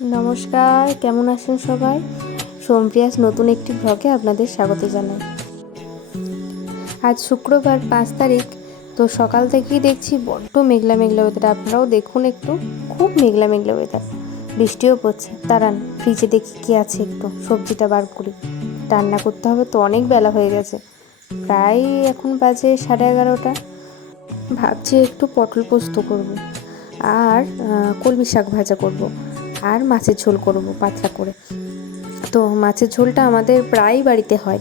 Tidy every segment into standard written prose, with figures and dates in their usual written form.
নমস্কার, কেমন আছেন সবাই? সোমপ্রিয়াস নতুন একটি ব্লগে আপনাদের স্বাগত জানাই। আজ শুক্রবার 5 তারিখ। তো সকাল থেকেই দেখছি বড্ড মেঘলা মেঘলা ওয়েদার। আপনারাও দেখুন, একটু খুব মেঘলা মেঘলা ওয়েদার, বৃষ্টিও পড়ছে। দাঁড়ান, ফ্রিজে দেখি কী আছে, একটু সবজিটা বার করি। রান্না করতে হবে তো, অনেক বেলা হয়ে গেছে, প্রায় এখন বাজে 11:30। ভাবছি একটু পটল পোস্ত করব, আর কলমি শাক ভাজা করব, আর মাছের ঝোল করব পাতলা করে। তো মাছের ঝোলটা আমাদের প্রায় বাড়িতে হয়।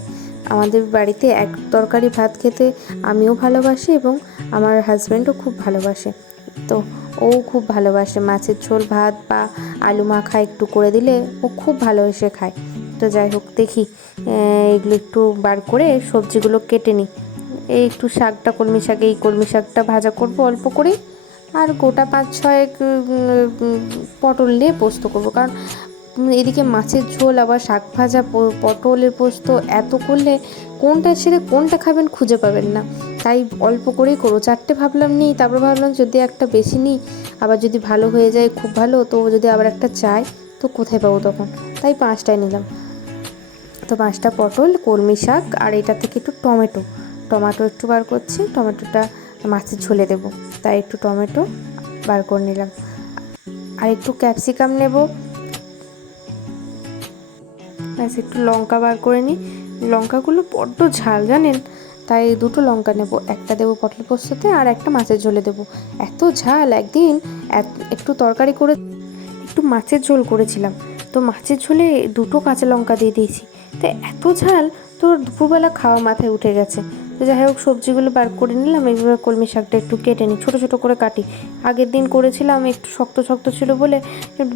আমাদের বাড়িতে এক তরকারি ভাত খেতে আমিও ভালোবাসি এবং আমার হাজব্যান্ডও খুব ভালোবাসে। তো ও খুব ভালোবাসে মাছের ঝোল ভাত বা আলু মাখা একটু করে দিলে ও খুব ভালোবেসে খায়। তো যাই হোক, দেখি এগুলো একটু বার করে সবজিগুলো কেটে নিই। এই একটু শাকটা, কলমি শাক, এই কলমি শাকটা ভাজা করব অল্প করেই, আর গোটা 5-6 পটল নিয়ে পোস্ত করব। কারণ এদিকে মাছের ঝোল, আবার শাক ভাজা, পটলের পোস্ত, এত করলে কোনটা ছেড়ে কোনটা খাবেন খুঁজে পাবেন না। তাই অল্প করেই করবো। 4টে ভাবলাম নিই, তারপর ভাবলাম যদি একটা বেশি নিই, আবার যদি ভালো হয়ে যায় খুব ভালো, তো যদি আবার একটা চাই তো কোথায় পাবো তখন, তাই 5টাই নিলাম। তো 5টা পটল, কলমি শাক, আর এটা থেকে একটু টমেটো একটু বার করছি। টমেটোটা মাছের ঝোলে দেবো, তাই একটু টমেটো বার করে নিলাম। আর একটু ক্যাপসিকাম নেব, ব্যাস। একটু লঙ্কা বার করে নিই। লঙ্কাগুলো বড্ড ঝাল জানেন, তাই 2টো লঙ্কা নেব। একটা দেবো পটল পোস্ততে, আর একটা মাছের ঝোলে দেবো। এত ঝাল! একদিন একটু তরকারি করে একটু মাছের ঝোল করেছিলাম, তো মাছের ঝোলে 2টো কাঁচা লঙ্কা দিয়ে দিয়েছি। তো এত ঝাল, তো দুপুরবেলা খাওয়া মাথায় উঠে গেছে। তো যাই হোক, সবজিগুলো বার করে নিলাম। এইভাবে কলমি শাকটা একটু কেটে নিই, ছোটো ছোটো করে কাটি। আগের দিন করেছিলাম, একটু শক্ত শক্ত ছিল বলে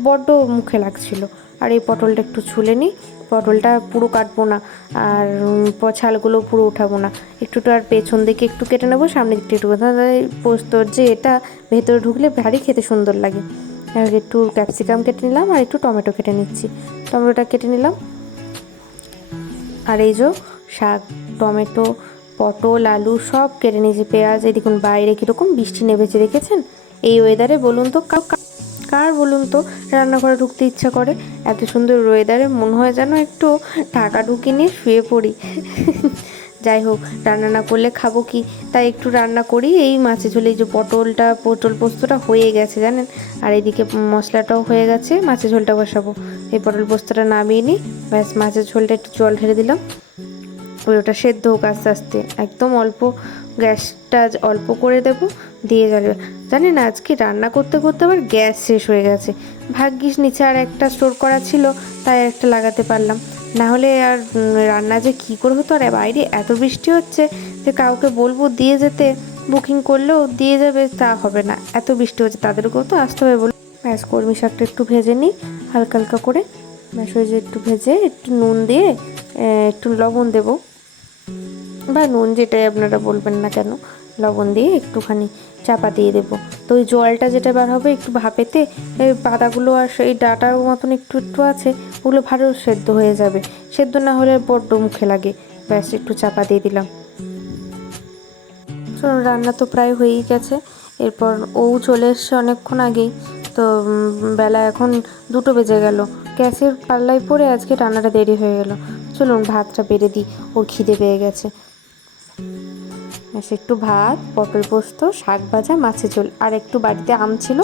বড্ড মুখে লাগছিল। আর এই পটলটা একটু ছুলে নিই। পটলটা পুরো কাটবো না, আর ছালগুলো পুরো উঠাবো না, একটু আর পেছন দিকে একটু কেটে নেবো, সামনের দিকটা একটু। তাহলে পোস্তর যে এটা ভেতরে ঢুকলে ভারী খেতে সুন্দর লাগে। আর একটু ক্যাপসিকাম কেটে নিলাম, আর একটু টমেটো কেটে নিচ্ছি। টমেটোটা কেটে নিলাম। আর এই যে শাক, টমেটো, পটল, আলু সব কেটে নিয়েছি। পেঁয়াজ, এই দেখুন বাইরে কীরকম বৃষ্টি নেমেছে, দেখেছেন? এই ওয়েদারে বলুন তো কার বলুন তো রান্নাঘরে ঢুকতে ইচ্ছা করে? এত সুন্দর ওয়েদারে মনে হয় যেন একটু টাকা ঢুকিয়ে নিয়ে শুয়ে পড়ি। যাই হোক, রান্না না করলে খাবো কি, তাই একটু রান্না করি। এই মাছের ঝোলে এই যে পটল পোস্তটা হয়ে গেছে জানেন, আর এইদিকে মশলাটাও হয়ে গেছে, মাছের ঝোলটা বসাবো। এই পটল পোস্তটা নামিয়ে নিই, ব্যাস। মাছের ঝোলটা একটু জল ঢেলে দিলাম, ওটা সেদ্ধ হোক আস্তে আস্তে। একদম অল্প গ্যাসটা অল্প করে দেবো, দিয়ে জ্বালবে। জানেন, আজকে রান্না করতে করতে আবার গ্যাস শেষ হয়ে গেছে। ভাগ্যিস নিচে আর একটা স্টোর করা ছিল, তাই একটা লাগাতে পারলাম। না হলে আর রান্না যে কী করে হতো। আর বাইরে এত বৃষ্টি হচ্ছে যে কাউকে বলবো দিয়ে যেতে, বুকিং করলেও দিয়ে যাবে তা হবে না, এত বৃষ্টি হচ্ছে। তাদেরকেও তো আসতে হবে বলে। ব্যাস, কলমি শাকটা একটু ভেজে নিই হালকা হালকা করে। ব্যাস, ওই যে একটু ভেজে একটু নুন দিয়ে, একটু লবণ দেবো, বা নুন যেটাই আপনারা বলবেন না কেন, লবণ দিয়ে একটুখানি চাপা দিয়ে দেবো। তো ওই জলটা যেটা বার হবে একটু ভাপেতে, এই পাতাগুলো আর সেই ডাটার মতন একটু একটু আছে, ওগুলো ভালো সেদ্ধ হয়ে যাবে। সেদ্ধ না হলে বড্ড মুখে লাগে। ব্যাস, একটু চাপা দিয়ে দিলাম। রান্না তো প্রায় হয়েই গেছে। এরপর ও চলে এসছে অনেকক্ষণ আগেই। তো বেলা এখন 2টো বেজে গেল। গ্যাসের পাল্লায় পড়ে আজকে রান্নাটা দেরি হয়ে গেল। চলুন ভাতটা বেড়ে দিই, ওর খিদে পেয়ে গেছে। একটু ভাত, পটল পোস্ত, শাক ভাজা, মাছের ঝোল, আর একটু বাড়িতে আম ছিল,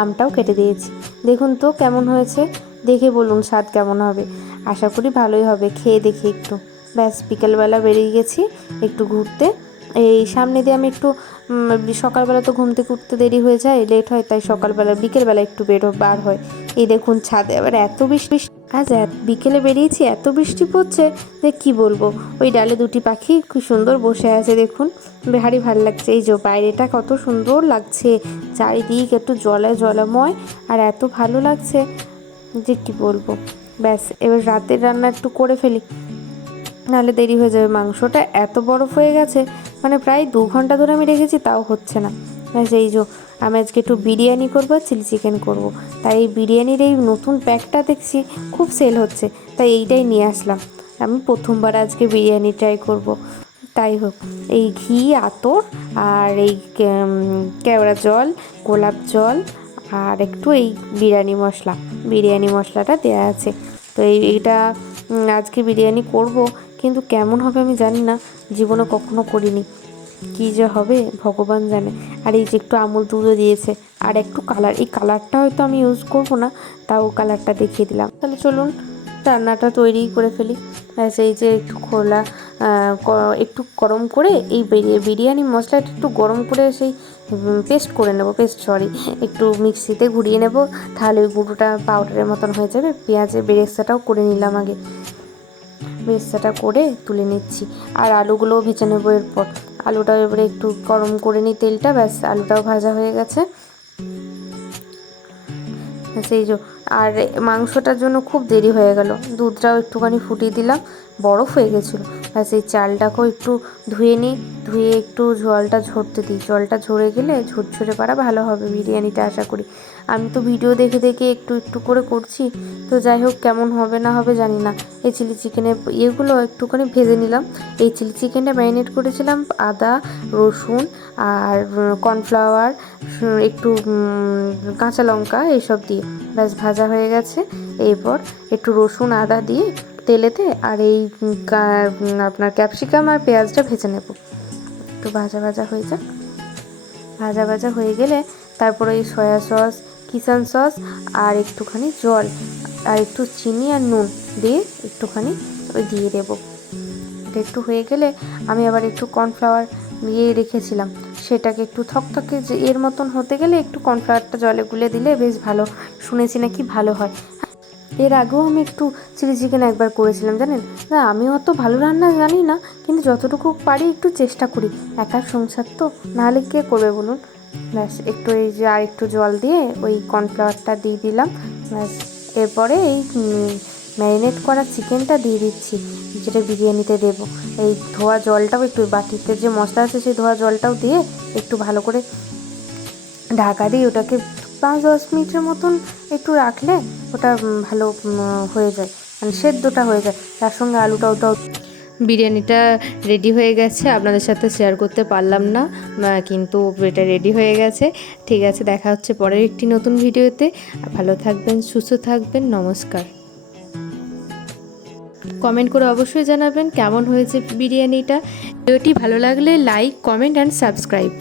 আমটাও কেটে দিয়েছি। দেখুন তো কেমন হয়েছে, দেখে বলুন স্বাদ কেমন হবে। আশা করি ভালোই হবে, খেয়ে দেখি একটু। ব্যাস, বিকেলবেলা বেরিয়ে গেছি একটু ঘুরতে। এই সামনে দিয়ে আমি একটু সকালবেলা তো ঘুম থেকে উঠতে দেরি হয়ে যায়, লেট হয়, তাই বিকেলবেলা একটু বার হয়। এই দেখুন ছাদে আবার এত বৃষ্টি। আজ বিকেলে বেরিয়েছি, এত বৃষ্টি পড়ছে যে কি বলবো। ওই ডালে 2টি পাখি কি সুন্দর বসে আছে দেখুন, ভারী ভালো লাগছে। এই যে বাইরেটা কত সুন্দর লাগছে, চারিদিক একটু জলাময়, আর এত ভালো লাগছে যে কি বলবো। ব্যাস, এবার রাতের রান্না একটু করে ফেলি, নাহলে দেরি হয়ে যাবে। মাংসটা এত বরফ হয়ে গেছে, মানে প্রায় 2 ঘন্টা ধরে আমি রেখেছি, তাও হচ্ছে না। ব্যাস, এই যে আমি আজকে একটু বিরিয়ানি করবো আর চিলি চিকেন করবো। তাই এই বিরিয়ানির এই নতুন প্যাকটা দেখছি খুব সেল হচ্ছে, তাই এইটাই নিয়ে আসলাম। আমি প্রথমবার আজকে বিরিয়ানি ট্রাই করব। তাই হোক, এই ঘি, আতর, আর এই কেওড়া জল, গোলাপ জল, আর একটু এই বিরিয়ানি মশলাটা দেওয়া আছে। তো এইটা আজকে বিরিয়ানি করব, কিন্তু কেমন হবে আমি জানি না, জীবনে কখনো করিনি, কী যে হবে ভগবান জানে। আর এই যে একটু আমুল দুধও দিয়েছে, আর একটু কালার, এই কালারটা হয়তো আমি ইউজ করব না, তাও কালারটা দেখিয়ে দিলাম। তাহলে চলুন রান্নাটা তৈরি করে ফেলি। সেই যে একটু খোলা একটু গরম করে এই বিরিয়ানি মশলাটা একটু গরম করে সেই একটু মিক্সিতে ঘুরিয়ে নেব, তাহলে ওই গুঁড়োটা পাউডারের মতন হয়ে যাবে। পেঁয়াজের বেরেস্তাটাও করে নিলাম আগে, বেরেস্তাটা করে তুলে নিচ্ছি। আর আলুগুলোও ভেজে নেবো এরপর। আলুটাও এবারে একটু গরম করে নিই তেলটা, ব্যাস আলুটাও ভাজা হয়ে গেছে। সেই যে, আর মাংসটার জন্য খুব দেরি হয়ে গেল, দুধটাও একটুখানি ফুটিয়ে দিলাম, বরফ হয়ে গেছিলো। আর সেই চালটাকেও একটু ধুয়ে নিই, ধুয়ে একটু জলটা ঝরতে দিই, জলটা ঝরে গেলে ঝরঝরে পারা ভালো হবে বিরিয়ানিটা আশা করি। আমি তো ভিডিও দেখে দেখে একটু একটু করে করছি, তো যাই হোক কেমন হবে না হবে জানি না। এই চিলি চিকেনের ইয়েগুলো একটুখানি ভেজে নিলাম। এই চিলি চিকেনটা ম্যারিনেট করেছিলাম আদা, রসুন আর কর্নফ্লাওয়ার, একটু কাঁচা লঙ্কা এইসব দিয়ে, ব্যাস ভাজা হয়ে গেছে। এরপর একটু রসুন আদা দিয়ে তেলেতে আর এই আপনার ক্যাপসিকাম আর পেঁয়াজটা ভেজে নেব, একটু ভাজা ভাজা হয়ে যাক। ভাজা ভাজা হয়ে গেলে তারপরে এই সয়া সস, কিষান সস আর একটুখানি জল আর একটু চিনি আর নুন দিয়ে একটুখানি দিয়ে দেবো। এটা একটু হয়ে গেলে আমি আবার একটু কর্নফ্লাওয়ার দিয়ে রেখেছিলাম, সেটাকে একটু থকথকে যে এর মতন হতে গেলে একটু কর্নফ্লাওয়ারটা জলে গুলে দিলে বেশ ভালো, শুনেছি নাকি ভালো হয়। এর আগেও আমি একটু চিলি চিকেন একবার করেছিলাম জানেন। না আমি অত ভালো রান্না জানি না, কিন্তু যতটুকু পারি একটু চেষ্টা করি, একার সংসার তো, নাহলে কে করবে বলুন। ব্যাস একটু এই যে আর একটু জল দিয়ে ওই কর্নফ্লাওয়ারটা দিয়ে দিলাম, ব্যাস। এরপরে এই ম্যারিনেট করা চিকেনটা দিয়ে দিচ্ছি, যেটা বিরিয়ানিতে দেবো। এই ধোয়া জলটাও একটু, বাটিতে যে মশলা আছে সেই ধোয়া জলটাও দিয়ে একটু ভালো করে ঢাকা দিয়ে ওটাকে 5-10 মিনিটের মতন একটু রাখলে ওটা ভালো হয়ে যায়, মানে সেদ্ধটা হয়ে যায়, তার সঙ্গে ওটাও। বিরিয়ানিটা রেডি হয়ে গেছে, আপনাদের সাথে শেয়ার করতে পারলাম না, কিন্তু এটা রেডি হয়ে গেছে। ঠিক আছে, দেখা হচ্ছে পরের একটি নতুন ভিডিওতে। ভালো থাকবেন, সুস্থ থাকবেন, নমস্কার। কমেন্ট করে অবশ্যই জানাবেন কেমন হয়েছে বিরিয়ানিটা। ভিডিওটি ভালো লাগলে লাইক, কমেন্ট অ্যান্ড সাবস্ক্রাইব।